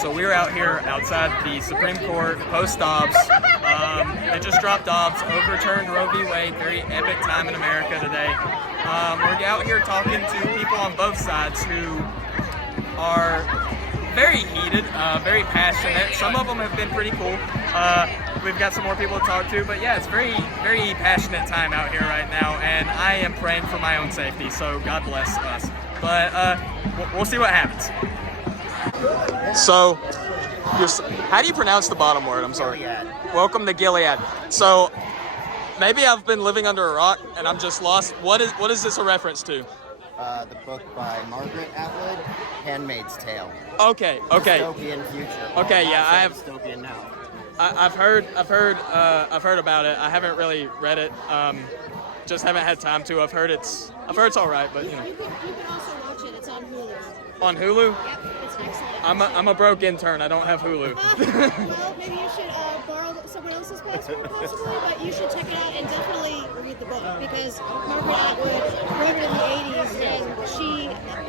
So we're out here outside the Supreme Court post-Dobbs. They just dropped Dobbs, overturned Roe v. Wade. Very epic time in America today. We're out here talking to people on both sides who are very heated, very passionate. Some of them have been pretty cool. We've got some more people to talk to, but yeah, it's very, very passionate time out here right now, and I am praying for my own safety, so God bless us. But we'll see what happens. So, how do you pronounce the bottom word? I'm sorry. Gilead. Welcome to Gilead. So, maybe I've been living under a rock and I'm just lost. What is this a reference to? The book by Margaret Atwood, Handmaid's Tale. Okay. Dystopian future. Okay, yeah, I have. Dystopian now. I've heard about it. I haven't really read it. Just haven't had time to. I've heard it's all right, but you know. You can also watch it. It's on Hulu. On Hulu? Yep, it's excellent. I'm a broke intern. I don't have Hulu. Well, maybe you should borrow someone else's password possibly, but you should check it out and definitely read the book because Margaret Atwood wrote it in the 80s and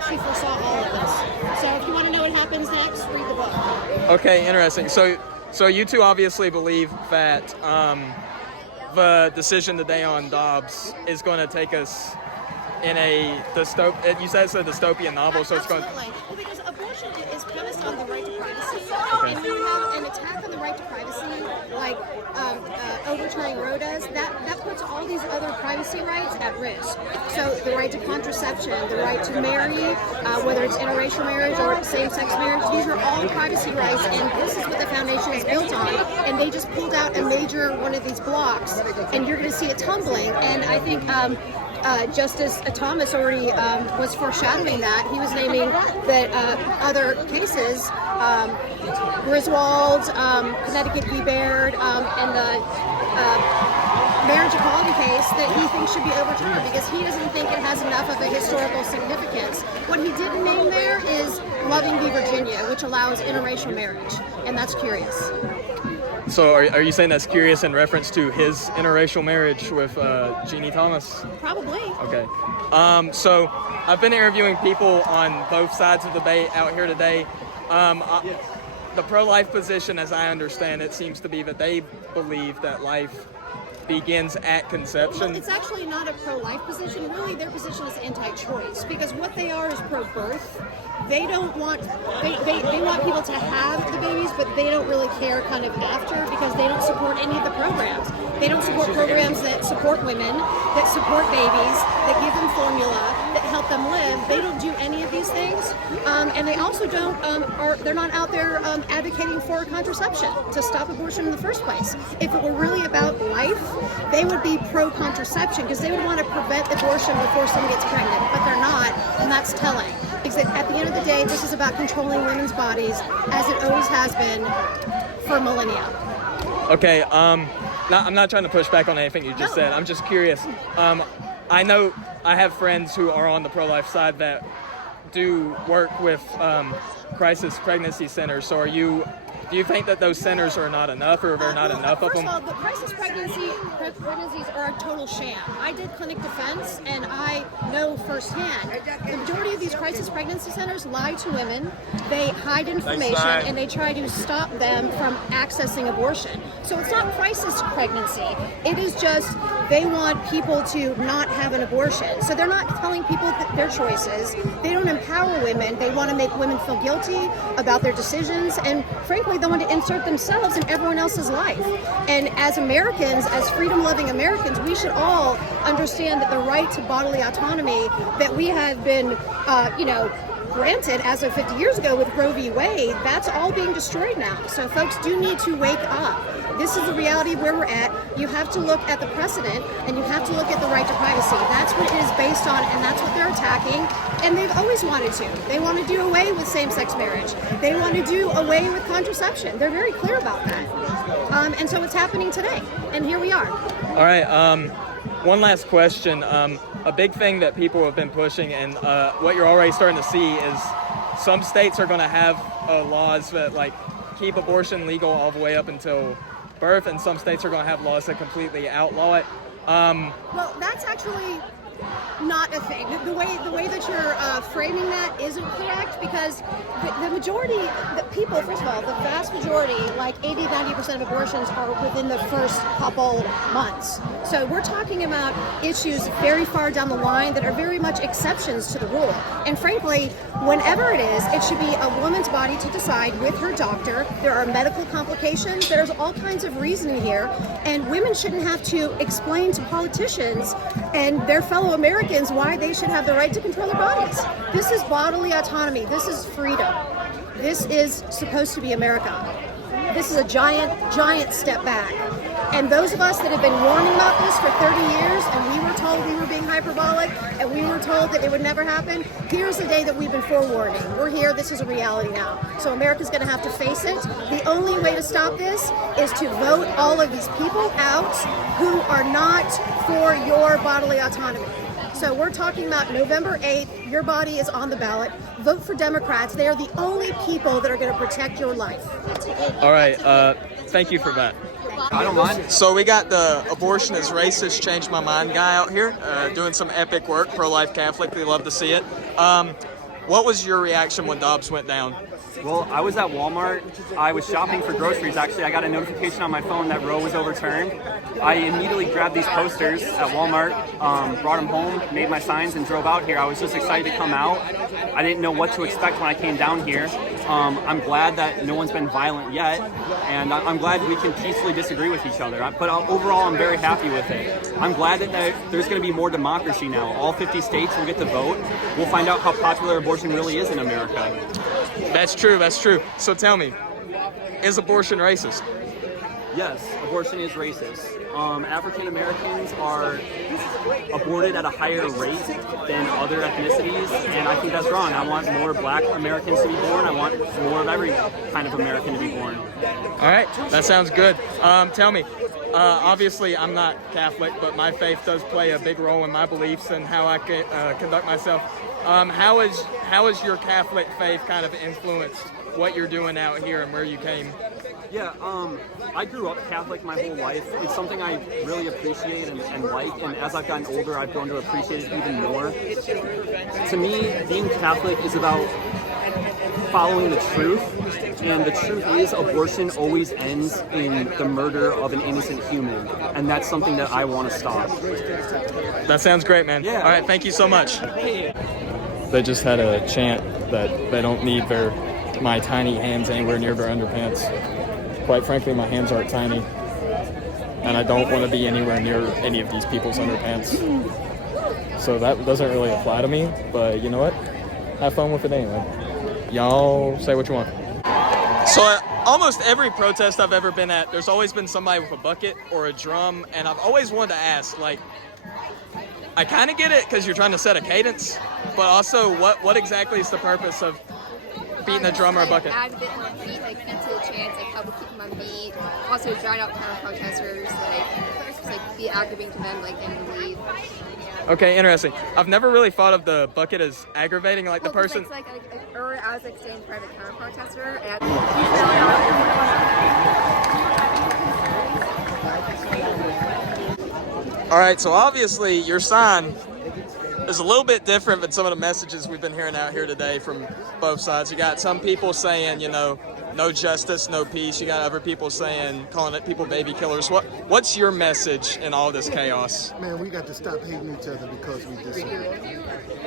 she foresaw all of this. So if you want to know what happens next, read the book. Okay, interesting. So you two obviously believe that the decision today on Dobbs is going to take us in a you said it's a dystopian novel, so it's going. Absolutely. Well, because abortion is premised on the right to privacy, and when you have an attack on the right to privacy, like overturning Roe does, that puts all these other privacy rights at risk. So the right to contraception, the right to marry, whether it's interracial marriage or same-sex marriage, these are all privacy rights, and this is what the foundation is built on. And they just pulled out a major one of these blocks, and you're going to see it tumbling. And I think. Justice Thomas already was foreshadowing that. He was naming that other cases, Griswold, Connecticut v. Baird, and the marriage equality case that he thinks should be overturned because he doesn't think it has enough of a historical significance. What he didn't name there is Loving v. Virginia, which allows interracial marriage, and that's curious. So are you saying that's curious in reference to his interracial marriage with Jeannie Thomas? Probably. Okay. So I've been interviewing people on both sides of the debate out here today. The pro-life position, as I understand it, seems to be that they believe that life begins at conception. Well, it's actually not a pro-life position. Really, their position is anti-choice because what they are is pro-birth. They don't want they want people to have the babies, but they don't really care kind of after because they don't support any of the programs. They don't support programs that support women, that support babies, that give them formula, that help them live. They don't do any of these things, and they also don't they're not out there advocating for contraception to stop abortion in the first place. If it were really about life, they would be pro-contraception because they would want to prevent abortion before someone gets pregnant, but they're not, and that's telling. Because at the end of the day, this is about controlling women's bodies, as it always has been for millennia. Okay, I'm not trying to push back on anything you just said. I'm just curious. I know I have friends who are on the pro-life side that do work with crisis pregnancy centers. So do you think that those centers are not enough, or are there not enough of them? First of all, the crisis pregnancies are a total sham. I did clinic defense, and I know firsthand the majority of these crisis pregnancy centers lie to women. They hide information, and they try to stop them from accessing abortion. So it's not crisis pregnancy. It is just they want people to not have an abortion. So they're not telling people their choices. They don't empower women. They want to make women feel guilty about their decisions, and frankly, they want to insert themselves in everyone else's life. And as Americans, as freedom-loving Americans, we should all understand that the right to bodily autonomy that we have been, granted as of 50 years ago with Roe v. Wade, that's all being destroyed now. So folks do need to wake up. This is the reality of where we're at. You have to look at the precedent, and you have to look at the right to privacy. That's what it is based on, and that's what they're attacking. And they've always wanted to. They want to do away with same-sex marriage. They want to do away with contraception. They're very clear about that. And so it's happening today. And here we are. All right. One last question. A big thing that people have been pushing, and what you're already starting to see, is some states are going to have laws that keep abortion legal all the way up until birth, and some states are going to have laws that completely outlaw it. Well, that's actually not a thing. The way that you're framing that isn't correct, because the majority, the people, first of all, the vast majority, like 80-90% of abortions are within the first couple months. So we're talking about issues very far down the line that are very much exceptions to the rule. And frankly, whenever it is, it should be a woman's body to decide with her doctor. There are medical complications. There's all kinds of reasoning here, and women shouldn't have to explain to politicians and their fellow Americans why they should have the right to control their bodies. This is bodily autonomy. This is freedom. This is supposed to be America. This is a giant step back. And those of us that have been warning about this for 30 years, and we were told we were being hyperbolic, and we were told that it would never happen, here's the day that we've been forewarning. We're here. This is a reality now. So America's going to have to face it. The only way to stop this is to vote all of these people out who are not for your bodily autonomy. So we're talking about November 8th. Your body is on the ballot. Vote for Democrats. They are the only people that are going to protect your life. All right. Thank you for that. I don't mind. So we got the abortion is racist, change my mind guy out here doing some epic work, pro-life Catholic. We love to see it. What was your reaction when Dobbs went down? Well, I was at Walmart. I was shopping for groceries, actually. I got a notification on my phone that Roe was overturned. I immediately grabbed these posters at Walmart, brought them home, made my signs, and drove out here. I was just excited to come out. I didn't know what to expect when I came down here. I'm glad that no one's been violent yet, and I'm glad we can peacefully disagree with each other. But overall, I'm very happy with it. I'm glad that there's going to be more democracy now. All 50 states will get to vote. We'll find out how popular abortion really is in America. That's true. That's true. So tell me, is abortion racist? Yes, abortion is racist. African Americans are aborted at a higher rate than other ethnicities, and I think that's wrong. I want more Black Americans to be born. I want more of every kind of American to be born. All right, that sounds good. Tell me, obviously I'm not Catholic, but my faith does play a big role in my beliefs and how I conduct myself. How is your Catholic faith kind of influenced what you're doing out here and where you came? Yeah, I grew up Catholic my whole life. It's something I really appreciate and like, and as I've gotten older, I've grown to appreciate it even more. To me, being Catholic is about following the truth, and the truth is abortion always ends in the murder of an innocent human, and that's something that I want to stop. That sounds great, man. Yeah. All right, thank you so much. They just had a chant that they don't need my tiny hands anywhere near their underpants. Quite frankly, my hands aren't tiny, and I don't want to be anywhere near any of these people's underpants. So that doesn't really apply to me, but you know what? Have fun with it anyway. Y'all say what you want. So at almost every protest I've ever been at, there's always been somebody with a bucket or a drum, and I've always wanted to ask, like, I kind of get it because you're trying to set a cadence, but also what exactly is the purpose of beating a drum or a bucket? Add a bit more beat, beat to the chants, help keep them on beat. Also drown out counter-protesters, be aggravating to them, then leave. Okay, interesting. I've never really thought of the bucket as aggravating, the person. Or I was staying private counter-protester, and All right, so obviously your sign is a little bit different than some of the messages we've been hearing out here today from both sides. You got some people saying, no justice, no peace. You got other people calling it people baby killers. What's your message in all this chaos? Man, we got to stop hating each other because we disagree.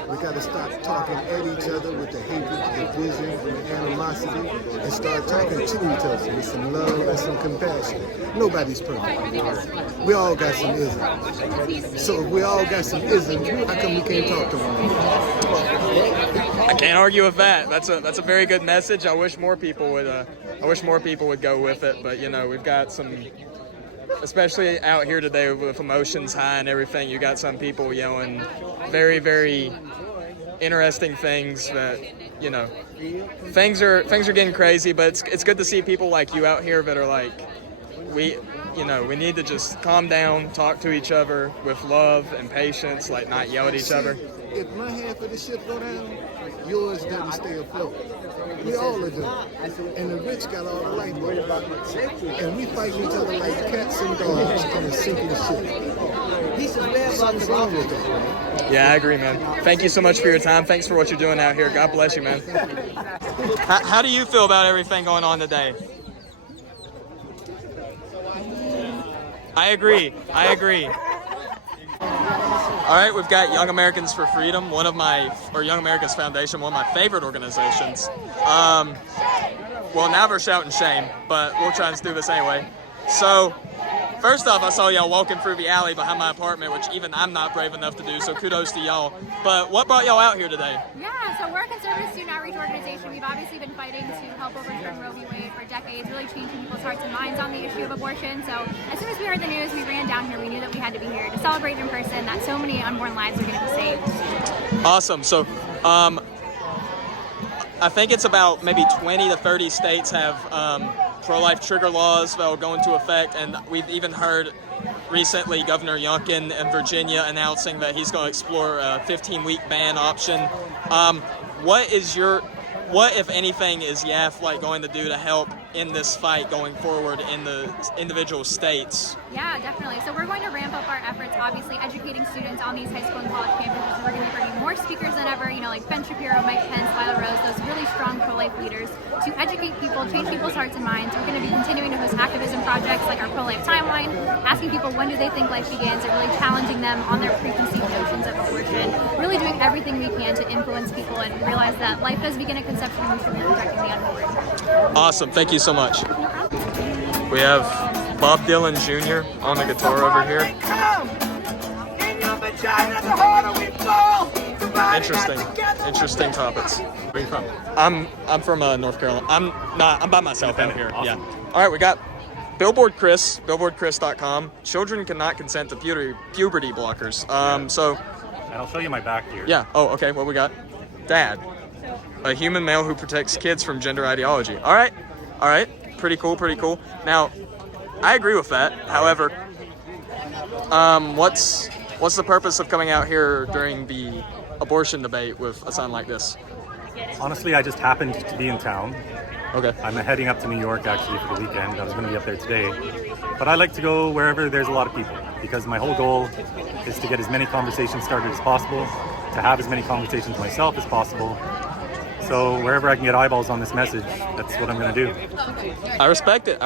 We got to stop talking at each other with the hatred, the division, and the animosity, and start talking to each other with some love and some compassion. Nobody's perfect. We all got some isms. So if we all got some isms, how come we can't talk to one another? I can't argue with that. That's a very good message. I wish more people would go with it. But we've got some, especially out here today with emotions high and everything. You got some people yelling very, very interesting things that things are getting crazy. But it's good to see people like you out here that are like, we need to just calm down, talk to each other with love and patience, not yell at each other. If my half of the ship go down, yours doesn't stay afloat. We all are dumb. And the rich got all the light bulbs. And we fighting each other like cats and dogs on a sinking ship. Something's wrong with that. Yeah, I agree, man. Thank you so much for your time. Thanks for what you're doing out here. God bless you, man. How do you feel about everything going on today? I agree. All right, we've got Young Americans for Freedom, Young Americans Foundation, one of my favorite organizations. Well, now we're shouting shame, but we'll try and do this anyway. So, first off, I saw y'all walking through the alley behind my apartment, which even I'm not brave enough to do, so kudos to y'all. But what brought y'all out here today? Yeah, so we're a conservative student outreach organization. We've obviously been fighting to help overturn Roe v. Wade for decades, really changing people's hearts and minds on the issue of abortion. So as soon as we heard the news, we ran down here. We knew that we had to be here to celebrate in person, that so many unborn lives are going to be saved. Awesome. So, I think it's about maybe 20 to 30 states have pro-life trigger laws that will go into effect, and we've even heard recently Governor Youngkin in Virginia announcing that he's going to explore a 15-week ban option. What, if anything, is YAF going to do to help in this fight going forward in the individual states? Yeah, definitely. So we're going to ramp up our efforts, obviously educating students on these high school and college campuses. We're going to be bringing more speakers than ever, like Ben Shapiro, Mike Pence, Lila Rose, those really strong pro-life leaders to educate people, change people's hearts and minds. We're going to be continuing to host activism projects like our pro-life timeline, asking people when do they think life begins, and really challenging them on their preconceived notions of abortion, really doing everything we can to influence people and realize that life does begin at conception and we should be protecting the unborn. Awesome. Thank you so much. We have Bob Dylan Jr. on the guitar over here. Interesting topics. Where are you from? I'm from North Carolina. I'm by myself out here. Awesome. Yeah. All right, we got Billboard Chris, billboardchris.com. Children cannot consent to puberty blockers. So. And I'll show you my back here. Yeah. Oh, okay. What we got? Dad, a human male who protects kids from gender ideology. All right. Pretty cool. Now, I agree with that. However, what's the purpose of coming out here during the abortion debate with a sign like this? Honestly, I just happened to be in town. Okay. I'm heading up to New York actually for the weekend. I was going to be up there today. But I like to go wherever there's a lot of people because my whole goal is to get as many conversations started as possible, to have as many conversations myself as possible. So wherever I can get eyeballs on this message, that's what I'm going to do. I respect it.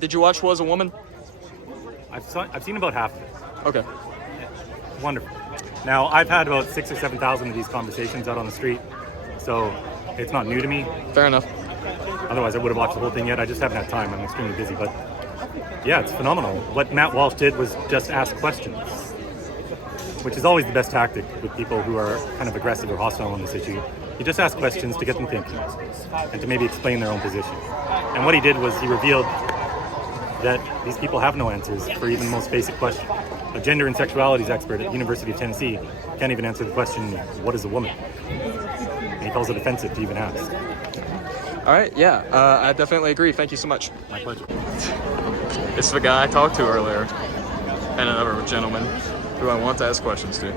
Did you watch Was a Woman? I've seen about half of it. Okay. Wonderful. Now, I've had about 6,000 or 7,000 of these conversations out on the street, so it's not new to me. Fair enough. Otherwise, I would have watched the whole thing yet. I just haven't had time. I'm extremely busy, but yeah, it's phenomenal. What Matt Walsh did was just ask questions, which is always the best tactic with people who are kind of aggressive or hostile on this issue. You just ask questions to get them thinking and to maybe explain their own position. And what he did was he revealed that these people have no answers for even the most basic question. A gender and sexualities expert at the University of Tennessee can't even answer the question, what is a woman? And he calls it offensive to even ask. All right, yeah, I definitely agree. Thank you so much. My pleasure. This is the guy I talked to earlier, and another gentleman who I want to ask questions to.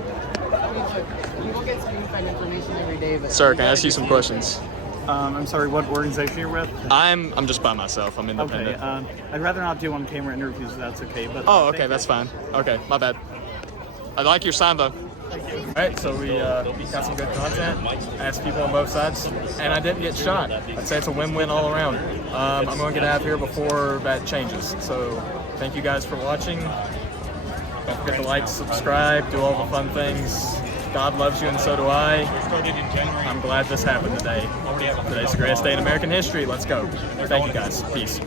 Sir, can I ask you some questions? I'm sorry, what organization you're with? I'm just by myself. I'm independent. Okay, I'd rather not do on-camera interviews if that's okay. But oh, okay, that's fine. Okay, my bad. I like your sign, though. All right, so we got some good content, asked people on both sides, and I didn't get shot. I'd say it's a win-win all around. I'm going to get out of here before that changes. So thank you guys for watching. Don't forget to like, subscribe, do all the fun things. God loves you and so do I. I'm glad this happened today. Today's the greatest day in American history. Let's go. Thank you guys. Peace.